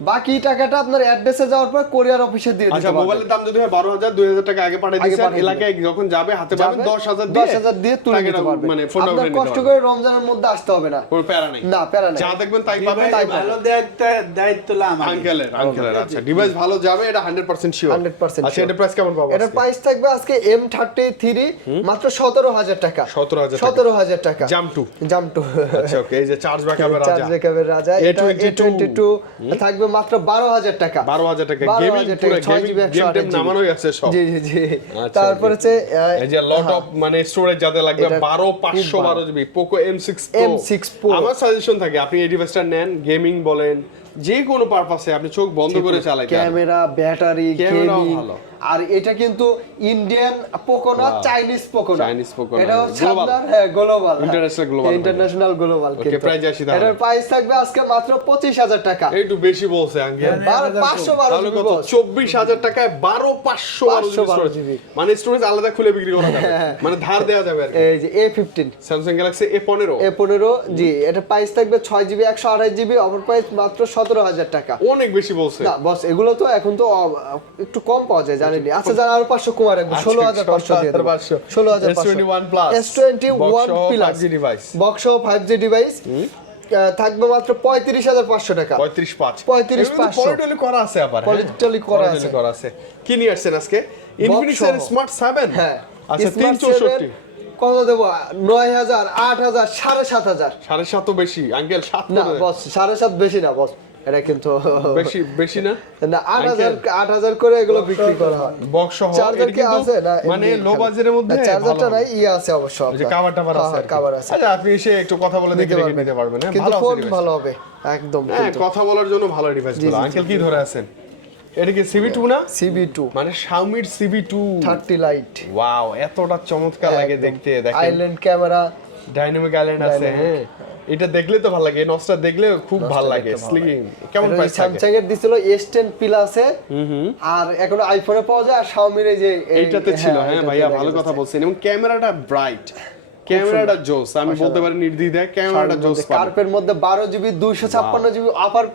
বাকি টাকাটা আপনার অ্যাড্রেসে যাওয়ার পর কোরিয়ার অফিসে দিয়ে দিতে আচ্ছা পারবেন। মোবাইলের দাম যদি হয় 12,000 2,000 টাকা আগে পাঠিয়ে দিয়েছেন, পাঠিয়ে এলাকায় যখন যাবে হাতে পাবেন 10,000 দিয়ে তুলে নিতে পারবেন। মানে ফোন আপনার কষ্ট করে রমজানের মধ্যে আসতে হবে না, কোনো প্যারা নেই, না প্যারা নেই, যা দেখবেন তাই পাবেন। তাই ভালো দায়িত্ব লাম আঙ্কেলের আচ্ছা ডিভাইস ভালো যাবে, এটা 100% শিওর। 100% আচ্ছা এটা প্রাইস কেমন পাবো? এটার প্রাইস থাকবে আজকে M33 মাত্র 17,000 টাকা। 17,000 টাকা জাম 2 আচ্ছা ওকে, এই যে চার্জ ব্যাকআপের রাজা, চার্জ ব্যাকআপের রাজা, এটা A22 থাকবে মাত্র 12,000 টাকা। 12,000 টাকা গেমিং, পুরো গেম টেম নামানোই আছে সব। জি আচ্ছা, তারপর হচ্ছে এই যে লট অফ মানে স্টোরেজ যাদের লাগবে 12/512GB পোকো M6 Pro। আমার সাজেশন থাকে আপনি এই ডিভাইসটা নেন, গেমিং বলেন যে কোনো পারপাসে আপনি চোখ বন্ধ করে চালাতে পারবেন। ক্যামেরা, ব্যাটারি, ক্যামেরাও গেমিং, ভালো। আর এটা কিন্তু ইন্ডিয়ান পোকো না, চাইনিজ পোকো না, চাইনিজ পোকো না, এটা হচ্ছে global। আপনার global, international global. Okay price আসি তাহলে। এটার প্রাইস থাকবে আজকে মাত্র 25,000 টাকা। একটু বেশি বলছে আঙ্কেল, 512 তাহলে কত? 24,000 টাকায় 512 জিবি, মানে স্টোরেজ আলাদা খুলে বিক্রি করা যাবে, মানে ধার দেওয়া যাবে আর কি। এই যে A15 স্যামসাং গ্যালাক্সি A15 জি, এটা প্রাইস থাকবে 6GB 128GB, অফার প্রাইস মাত্র 17,000 টাকা। অনেক বেশি বলছে না বস, এগুলো তো এখন তো একটু কম পাওয়া যায় জানেননি। আচ্ছা যারা আরো 500 কমার রাখবো, 16,500 দিয়ে দেব। 16,500 S21 Plus S21 Plus 5G device, box সহ 5G ডিভাইস থাকবে মাত্র 35,500 টাকা। 35,500 পলিটলি করা আছে, আবার পলিটলি করা আছে। কি নিয়ে আসছেন আজকে? ইনফিনিক্স এর স্মার্ট 7, হ্যাঁ আচ্ছা Smart 364 কত দেব? 9,000, 8,000, 7,500। 7.5 বেশি আঙ্কেল, 7 না বস, 7.5 বেশি না বস, এটা কিন্তু বেশি না না 8,000 করে এগুলো বিক্রি করা হয়। বক্স সহ চার্জার কি আছে না মানে লো বাজেটের মধ্যে চার্জারটা নাই আছে অবশ্য যে কভার টাভার আছে কভার আছে। আচ্ছা আপনি এসে একটু কথা বলে দেখে নিতে পারবেন হ্যাঁ কিন্তু ভালো ফোন আছে ভালো হবে একদম। হ্যাঁ কথা বলার জন্য ভালো ডিভাইস গুলো আঙ্কেল কি ধরে আছেন এটা কি CB2 না CB2 মানে Xiaomi CB2 30 লাইট ওয়াও এতটা চমৎকার লাগে দেখতে দেখেন আইল্যান্ড ক্যামেরা ডাইনামিক আইল্যান্ড আছে হ্যাঁ এটা দেখলে তো ভালো লাগে নসটা দেখলে খুব ভালো লাগে স্লিম কেমন প্রাইস স্যামসাং এর দিছিল S10 প্লাসে আর এখন আইফোনে পাওয়া যায় আর Xiaomi এর যে এইটাতে ছিল হ্যাঁ ভাইয়া ভালো কথা বলছেন এবং ক্যামেরাটা ব্রাইট ক্যামেরাটা জোস আমি বলতে পারি নির্দ্বিধায় ক্যামেরাটা জোস কার্পের মধ্যে 12GB 256GB অফার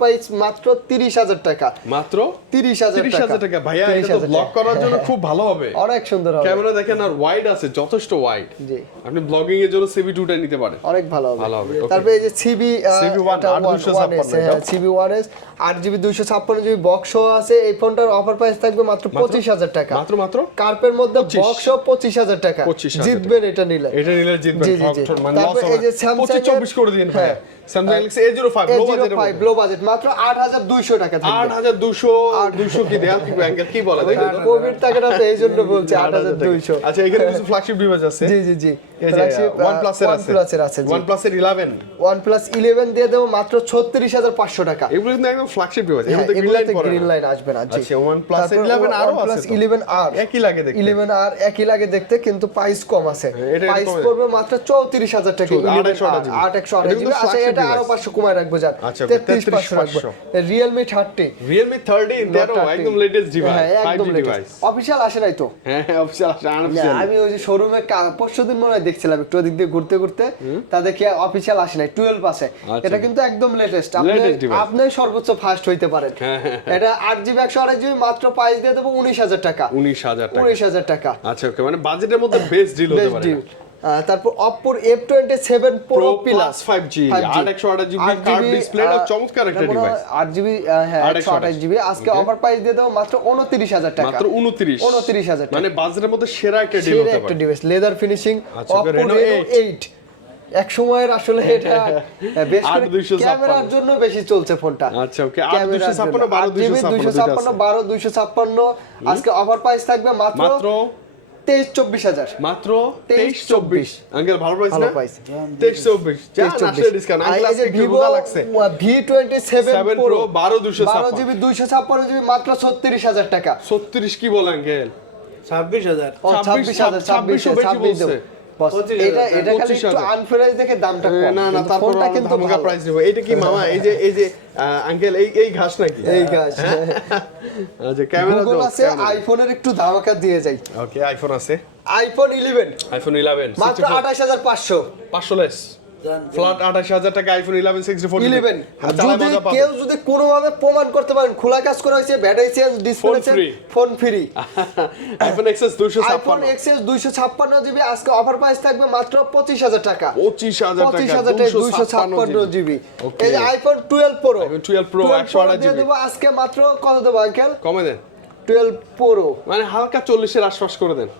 প্রাইস মাত্র 30,000 টাকা মাত্র 30,000 টাকা ভাইয়া এটা তো ব্লগ করার জন্য খুব ভালো হবে অনেক সুন্দর হবে ক্যামেরা দেখেন আর ওয়াইড আছে যথেষ্ট ওয়াইড জি আপনি ব্লগিং এর জন্য CB2 টা নিতে পারেন অনেক ভালো হবে ভালো হবে, okay. তারপরে এই যে CB1 8,256 CB1S 8GB 256GB box আছে এই ফোনটার অফার প্রাইস থাকবে মাত্র 25,000 টাকা মাত্র কার্পের মধ্যে বক্স 25,000 টাকা 25,000 জিতবেন এটা নিলে জিতবেন জি, জি, জি। মানে লস তারপর এই যে Samsung 24 করে দিন হ্যাঁ Samsung Galaxy A05 low budget মাত্র 8,200 টাকা থাকবে 8,200 কি দেয়াল কি ব্যাংকের কি বলে দেখেন কোভিড টাকা না তো এইজন্য বলছি 8,200 আচ্ছা এখানে কিছু ফ্ল্যাগশিপ ডিভাইস আছে জি জি জি এই যে OnePlus এর আছে OnePlus এর আছে জি OnePlus এর 11 OnePlus 11 দিয়ে দেব মাত্র 36,500 টাকা এগুলো কিন্তু একদম ফ্ল্যাগশিপ ডিভাইস হ্যাঁ, এগুলোতে এগুলোতে গ্রিন গ্রিন লাইন আসবে না জি আচ্ছা OnePlus 11 আরো আছে OnePlus 11R একই লাগে দেখতে 11R একই লাগে দেখতে কিন্তু প্রাইস কম আছে এটা প্রাইস কমে। পড়বে মাত্র 34,000 টাকা 828 জিবি আছে এটা আরো 500 কমায় রাখবো জান আচ্ছা, 33,500 রাখবো Realme 30 Realme 30 তেরো একদম লেটেস্ট ডিভাইস হ্যাঁ 5G একদম ডিভাইস অফিশিয়াল আসে নাই তো হ্যাঁ অফিশিয়াল না, আমি ওই যে শোরুমে পরশুদিন মনে হয় দেখছিলাম একটু ওদিক দিয়ে ঘুরতে ঘুরতে তা দেখি অফিশিয়াল আসে নাই 12 আছে আচ্ছা। এটা কিন্তু একদম লেটেস্ট Latest device। আপনি সর্বোচ্চ ফাস্ট হইতে পারেন এটা 8GB 128GB মাত্র প্রাইস দিয়ে দেব 19,000 টাকা 19,000 টাকা 19,000 টাকা আচ্ছা ওকে মানে বাজেটের মধ্যে বেস্ট ডিল হতে বেস্ট পারে ডিল তারপর Oppo F27 Pro Plus 5G 828GB card display আর চমৎকার একটা ডিভাইস 8GB হ্যাঁ 128GB আজকে অফার প্রাইস দিয়ে দেব মাত্র 29,000 টাকা মাত্র 29,000 টাকা মানে বাজেটের মধ্যে সেরা একটা ডিল সেরা হতে একটা পারে ডিভাইস লেদার ফিনিশিং আচ্ছা, Oppo Reno Reno 8 এক সময়ের আসলে এটা বেশ করে 8,256 ক্যামেরার জন্য বেশি চলছে ফোনটা আচ্ছা ওকে 8,256 12,256 12,256 আজকে অফার প্রাইস থাকবে মাত্র 23,24,000 মাত্র 23-24 আঙ্কেল ভালো প্রাইস ভালো না প্রাইস 23-24 যা আসলে ডিসকাউন্ট আঙ্কেল আজকে একটু বোঝা লাগছে V27 7 Pro Pro 12,256 12GB 256GB মাত্র 36,000 টাকা 36 কি বল আঙ্কেল 26,000 ও 26,000 দেব বস এটা খালি একটু আনফেয়ার দেখে দামটা কম না না তারপর ফোনটা কিন্তু ধামাকা প্রাইস দেব এটা কি মামা এই যে আঙ্কেল এই ঘাস নাকি এই গাছ আচ্ছা ক্যামেরা গুগল আছে আইফোনের একটু ধামাকা দিয়ে যাই ওকে আইফোন আছে আইফোন 11 আইফোন 11 মাত্র 28,500 500 লেস ফ্ল্যাট 28,000 টাকা আইফোন 11 64 11 যদি কেউ যদি কোনোভাবে প্রমাণ করতে পারেন খোলা কাজ করা হয়েছে battery change display change phone free iPhone XS 256 iPhone XS 256GB আজকে অফার প্রাইস থাকবে মাত্র 25,000 টাকা 25,000 টাকা 256GB এই যে iPhone 12 pro iPhone 12 pro 128GB দিয়ে দেব আজকে মাত্র কত দেব আঙ্কেল কমে দেন 12 প্রো মানে হালকা 40 এর আশপাশ করে দেন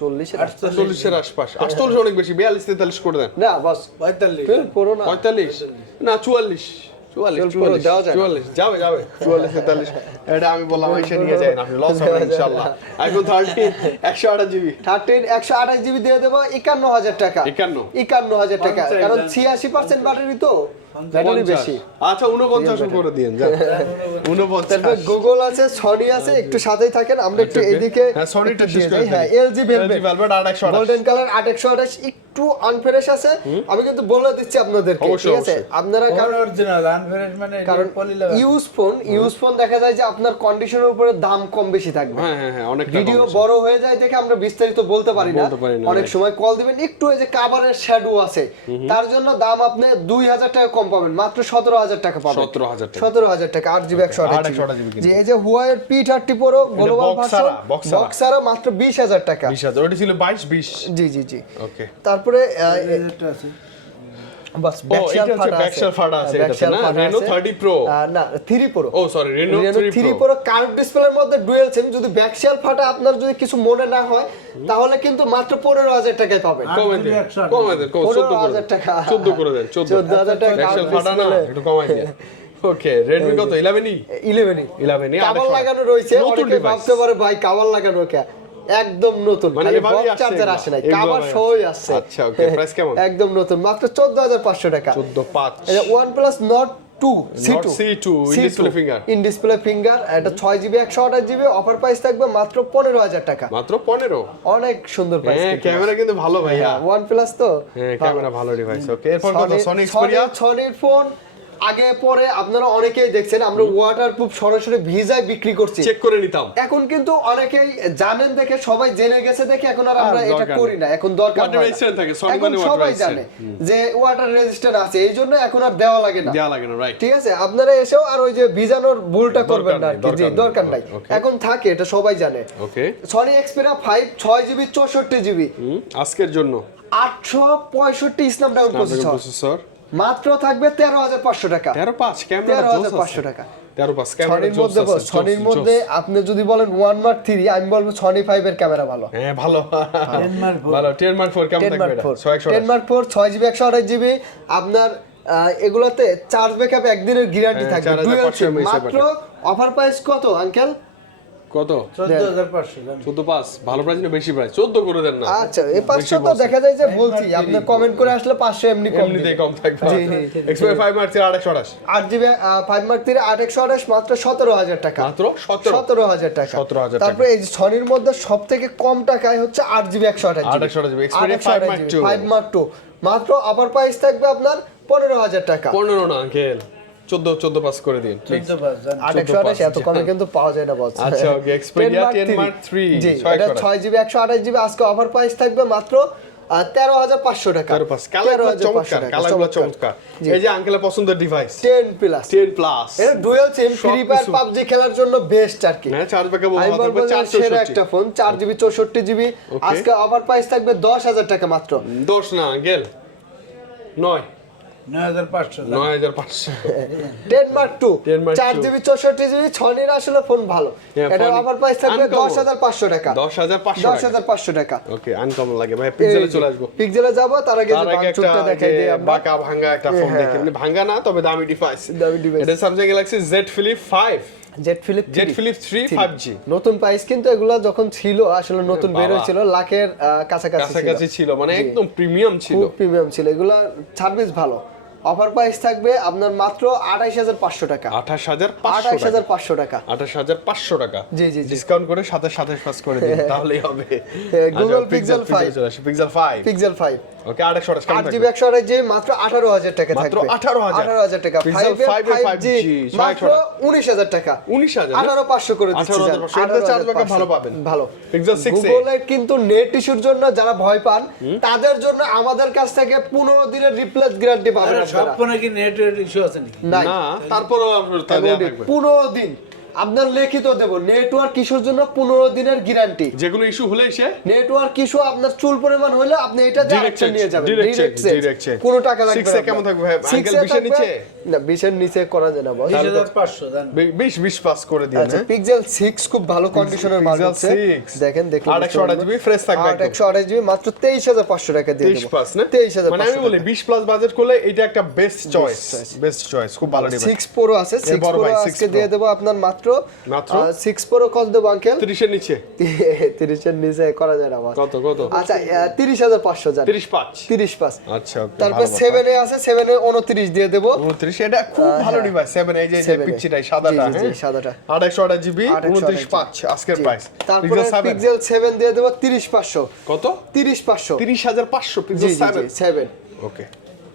40 40 এর আশপাশ 48 অনেক বেশি 42 43 করে দেন না বস 45 12 প্রো না 45 না 44 দেওয়া যায় না। 44 যাবে 44 43 এটা আমি বললাম এসে নিয়ে যাই না আপনি লস হবে ইনশাআল্লাহ আইফোন 30 128GB 128GB দিয়ে দেব 51,000 টাকা 51,000 টাকা কারণ 86% ব্যাটারি তো ব্যাটারি বেশি আচ্ছা 49 করে দিয়েন যান 49 তারপর গুগল আছে সনি আছে একটু সাথেই থাকেন আমরা একটু এইদিকে হ্যাঁ সনিটা শেষ করে হ্যাঁ LG Velvet 828 গোল্ডেন কালার 828 একটু আনফ্রেশ আছে আমি কিন্তু বলে দিচ্ছি আপনাদেরকে ঠিক আছে আপনারা কারণ অরিজিনাল আনফ্রেশ মানে কারণ ইউজ ফোন দেখা যায় যে আপনার কন্ডিশনের উপরে দাম কম বেশি থাকবে হ্যাঁ অনেক ভিডিও বড় হয়ে যায় দেখে আমরা বিস্তারিত বলতে পারি না অনেক সময় কল দিবেন একটু এই যে কভারের শ্যাডো আছে তার জন্য দাম আপনি 2,000 টাকা কম পাবেন মাত্র 17,000 টাকা পাবেন 17,000 টাকা 8GB 128GB যে এই যে Huawei P30 Pro global version বক্সারা মাত্র 20,000 টাকা 20,000 ওটা ছিল 22 জি ওকে তারপরে এটা আছে বাস ব্যাকশেল ফাটা আছে এটা না Reno 30 Pro না 3 Pro ও সরি Reno 3 Pro কার্ভ ডিসপ্লের মধ্যে ডুয়াল সিম যদি ব্যাকশেল ফাটা আপনার যদি কিছু মনে না হয় তাহলে কিন্তু মাত্র 15,000 টাকায় পাবেন কমে দেন 14 টাকা 14 করে দেন 14,000 টাকা ব্যাকশেল ফাটা না একটু কমাই দেন ওকে রেডমি কত 11 11 ই কাভার লাগানো রয়েছে, নতুন অনেকে device। ভাবতে পারে ভাই কাভার লাগানো কে, একদম নতুন, মানে খালি এভাবেই বক্স আসছে চার্জার এগুলা? আসে নাই, এগুলো কাভার এভাবে সহই আসছে। আচ্ছা, ওকে, প্রাইস কেমন? একদম নতুন, মাত্র 14500 টাকা। 14.5 এটা OnePlus Nord 2 Nord C2 in display finger। In display finger, এটা 6GB 128GB, অফার প্রাইস থাকবে মাত্র 15000 টাকা। মাত্র 15। অনেক সুন্দর প্রাইস। হ্যাঁ ক্যামেরা কিন্তু ভালো ভাইয়া। OnePlus তো হ্যাঁ ক্যামেরা ভালো ডিভাইস। ওকে এরপর কত সনি এক্সপেরিয়া? সনির ফোন আগে পরে আপনারা অনেকেই দেখছেন আমরা ওয়াটারপ্রুফ সরাসরি ভিজায় বিক্রি করছি, চেক করে নিতাম। এখন কিন্তু অনেকেই জানেন দেখে, সবাই জেনে গেছে দেখে এখন আর আমরা এটা দরকার করি না, এখন দরকার Water হয় না। resistant থাকে, Sony এখন মানে water সবাই resistant। জানে যে ওয়াটার রেজিস্ট্যান্ট আছে, এই জন্য এখন আর দেওয়া লাগে না। দেয়া লাগে না, রাইট। ঠিক আছে, আপনারা এসেও আর ওই যে ভিজানোর ভুলটা করবেন না আর কি, জি দরকার নাই, Okay. এখন থাকে, এটা সবাই জানে। ওকে সনি এক্সপেরিয়া 5 6GB 64GB আজকের জন্য 865 স্ন্যাপড্রাগন প্রসেসর, প্রসেসর মাত্র থাকবে 13500 টাকা। 13.5 ক্যামেরা 13500 টাকা। 13.5 ক্যামেরা সনির মধ্যে সনির মধ্যে আপনি যদি বলেন 1 Mark 3, আমি বলবো সনি 5 এর ক্যামেরা ভালো। হ্যাঁ ভালো 10 Mark 4 ভালো 10 Mark 4 কেমন 10 থাকবে Mark এটা 4 628 10 Mark 4 6GB 128GB, আপনার এগুলাতে চার্জ ব্যাকআপ একদিনের গ্যারান্টি হ্যাঁ, থাকবে, 4500 ডুয়াল সিম, mAh মাত্র অফার প্রাইস কত আঙ্কেল? কত 14500 জানেন। 14.5 ভালো প্রাইস না বেশি প্রাইস 14 করে দেন না। আচ্ছা এই 500 তো দেখা যায় যে বলছি, আপনি কমেন্ট করে আসলে 500 এমনি কম এমনিতেই দিবে। কম থাকবে। জি, জি। Xperia 5 Mark 3 828 8GB 5 Mark 3 828 মাত্র 17000 টাকা। মাত্র 17 17000 টাকা। 17,000 তারপরে এই সনির মধ্যে সবথেকে কম টাকায় হচ্ছে 8GB 128GB 128GB Xperia 5 Mark 2 5 Mark 2 মাত্র অফার প্রাইস থাকবে আপনার 15000 টাকা। 15 না আঙ্কেল 14 পাস করে দিন প্লিজ। 145 জানেন। 828 এত কমে কিন্তু পাওয়া যায় না বস। আচ্ছা, okay, Xperia 10 Mark 3 জি, এটা 6GB 128GB, আজকে অফার প্রাইস থাকবে মাত্র 13500 টাকা। 13.5 কালারগুলো 13,500 চমৎকার, টাকা, কালারগুলো চমৎকার। জি। এই যে আঙ্কেলের পছন্দের ডিভাইস 10 প্লাস 10 প্লাস এটা ডুয়াল সিম, ফ্রি ফায়ার সবকিছু। পাবজি খেলার জন্য বেস্ট আর কি। হ্যাঁ চার্জ ব্যাকআপ আমি ভালো বলবো থাকবে যে সেরা 460 একটা ফোন, 4GB 64GB, Okay. আজকে অফার প্রাইস থাকবে 10000 টাকা মাত্র। 10 না আঙ্কেল 9 9500 জানেন। 9500 10 Mark 2 10 Mark 2 4GB 64GB, সনির আসলে ফোন ভালো, হ্যাঁ, এটার ফোন অফার প্রাইস থাকবে uncommon। 10500 টাকা। 10500 10500 টাকা। ওকে আনকমন লাগে ভাই পিক্সেলে চলে আসবো। পিক্সেলে যাব, তার আগে যে তার আগে ভাঙচুরটা একটা দেখাই দিই আমরা। বাঁকা ভাঙা একটা ফোন হ্যাঁ। দেখি, মানে ভাঙা না তবে দামি ডিভাইস। দামি device। এটা Samsung Galaxy Z Flip 5 Z Philip Z Flip 3 5G নতুন প্রাইস কিন্তু এগুলা যখন ছিল আসলে নতুন বের বাবা। হয়েছিল লাখের কাছাকাছি কাছাকাছি ছিল, ছিল, মানে একদম প্রিমিয়াম ছিল। খুব প্রিমিয়াম ছিল, এগুলা সার্ভিস ভালো। অফার প্রাইস থাকবে আপনার মাত্র 28500 টাকা। 28500 টাকা। 28500 টাকা জি, জি, জি। ডিসকাউন্ট করে 27 পাস করে দিন তাহলেই হবে। Google Pixel 5 পিক্সেল 5 পিক্সেল 5 ওকে 828 কেমন 8GB থাকবে? 128GB মাত্র 18000 টাকা মাত্র থাকবে। 18,000 টাকা। Pixel 5 এর 5G 5G মাত্র 19000 টাকা। 19000 18500 করে দিচ্ছি। 18,500 এটাতে চার্জ ব্যাকআপ ভালো পাবেন। ভালো। Pixel 6a গুগলে কিন্তু নেট ইস্যুর জন্য যারা ভয় পান তাদের জন্য আমাদের কাছ থেকে 15 দিনের রিপ্লেস গ্যারান্টি পাবেন আরে সব আপনারা। ফোনে কি নেটের ইস্যু আছে নাকি? নাই। না তারপরও তা দেয়া থাকবে 15 দিন আপনার লিখিত দেব, নেটওয়ার্ক ইস্যুর জন্য 15 দিনের গ্যারান্টি। যেগুলো ইস্যু হলেই সে নেটওয়ার্ক ইস্যু আপনার চুল পরিমাণ হলে আপনি এটা Direct ডাইরেক্ট check, নিয়ে যাবেন, direct check, direct check। direct check। কোনো টাকা লাগবে 6 এ কেমন থাকবে ভাই? Uncle 20 এর নিচে? না 20 এর নিচে করা যায় না বস। 20500 জানেন। 20 পাস করে দিন। আচ্ছা পিক্সেল 6 খুব ভালো কন্ডিশনের মাল Pixel হচ্ছে, 6 দেখেন দেখুন 828GB ফ্রেশ থাকবে একদম। 828GB মাত্র 23500 টাকা দিয়ে 23 দেব। প্লাস না 23500 মানে আমি বলি 20 প্লাস বাজেট করলে এটা একটা বেস্ট চয়েস, বেস্ট চয়েস, খুব ভালো ডিভাইস। 6 Pro আছে, 6 বড় Pro ভাই, 6 আজকে Pro। দিয়ে দেব আপনার মাত্র মাত্র? 6 Pro কত দেব আঙ্কেল? 30 এর নিচে 30 এর নিচে করা যায় না বস। কত কত? আচ্ছা 30500 জান 35 35 আচ্ছা ওকে তারপর 7 এ আছে, 7 এ 29 দিয়ে দেব। 29 এটা খুব ভালো ডিভাইস 7 এই যে 7 এ। পিকচিটাই সাদাটা জি, জি, হ্যাঁ সাদাটা। 828GB 828 29.5 আজকের জি। প্রাইস। তারপরে Pixel 7 পিক্সেল 7 দিয়ে দেব 30500 কত? 30500 30500 জি পিক্সেল জি 7 7 ওকে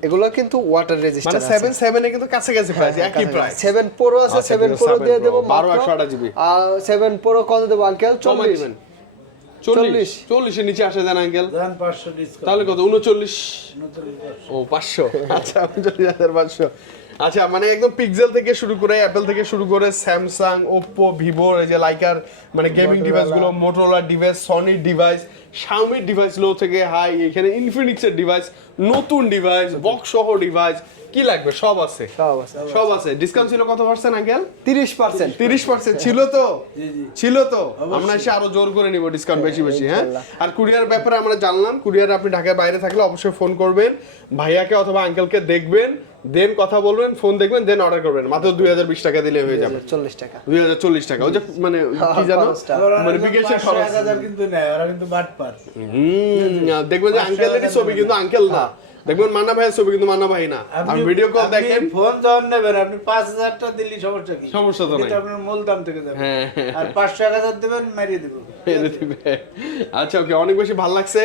এগুলো কিন্তু ওয়াটার মানে রেজিস্ট্যান্ট আছে। 7 এ কিন্তু কাছাকাছি প্রাইস একই প্রাইস। 7 Pro আছে, আচ্ছা, 7 Pixel Pro 7 দিয়ে দেব Pro, মাত্র 12/8GB 7 Pro কত দেব আঙ্কেল? কমাই 40 দিবেন 40 এর নিচে আসে জান আঙ্কেল জানেন 500 ডিসকাউন্ট। তাহলে কত 39 39,500 ও 500 আচ্ছা 39,500 আচ্ছা মানে একদম পিক্সেল থেকে শুরু করে অ্যাপল থেকে শুরু করে স্যামসাং ওপ্পো ভিভো এই যে লাইকার মানে গেমিং ডিভাইস গুলো Motorola device Sony device Xiaomi device low থেকে হাই, এখানে ইনফিনিক্সের ডিভাইস, নতুন ডিভাইস, বক্স সহ ডিভাইস, কি লাগবে সব আছে, সব আছে। ডিসকাউন্ট ছিল কত পার্সেন্ট আঙ্কেল? 30%। 30% ছিল তো? জি, জি। ছিল তো? আমরা এসে আরো জোর করে নিব ডিসকাউন্ট বেশি বেশি, হ্যাঁ। আর কুরিয়ার ব্যাপারে আমরা জানলাম, কুরিয়ার আপনি ঢাকার বাইরে থাকলে অবশ্যই ফোন করবেন, ভাইয়াকে অথবা আঙ্কেলকে দেখবেন, দেন কথা বলবেন, ফোন দেখবেন, দেন অর্ডার করবেন। মাত্র 2020 টাকা দিলে হয়ে যাবে। 40 টাকা। 2040 টাকা। ওই যে মানে কি জানো, খরচটা। মানে বিকাশের খরচ। 5,000 কিন্তু নেয়, ওরা কিন্তু বাটপার। দেখবেন যে আঙ্কেলেরই ছবি কিন্তু আঙ্কেল না, দেখবেন মান্না ভাইয়ের ছবি কিন্তু মান্না ভাই না। আপনি ভিডিও কল দেখেন, ফোন যখন নেবেন আপনি 5,000 টা দিলি সমস্যা কি? সমস্যা তো নাই। এটা আপনার মূল দাম থেকে যাবে। হ্যাঁ। আর 500,000 দেবেন মেরিয়ে দেব। এনে দিবে। আচ্ছা ওকে, অনেক বেশি ভালো লাগছে।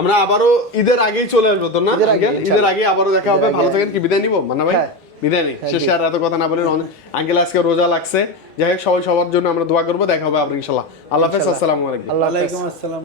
আমরা আবারও ঈদের আগেই চলে আসবো তো না? ঈদের আগে আবারও দেখা হবে। ভালো থাকেন। কি বিদায় নিব মান্না ভাই? বিদায় নি। শেষে আর এত কথা না বলে, আঙ্কেল আজকে রোজা লাগছে। যাই হোক, সবাই সবার জন্য আমরা দোয়া করবো। দেখা হবে আবার ইনশাল্লাহ। আল্লাহ হাফেজ, আসসালামু আলাইকুম। ওয়ালাইকুম আসসালাম।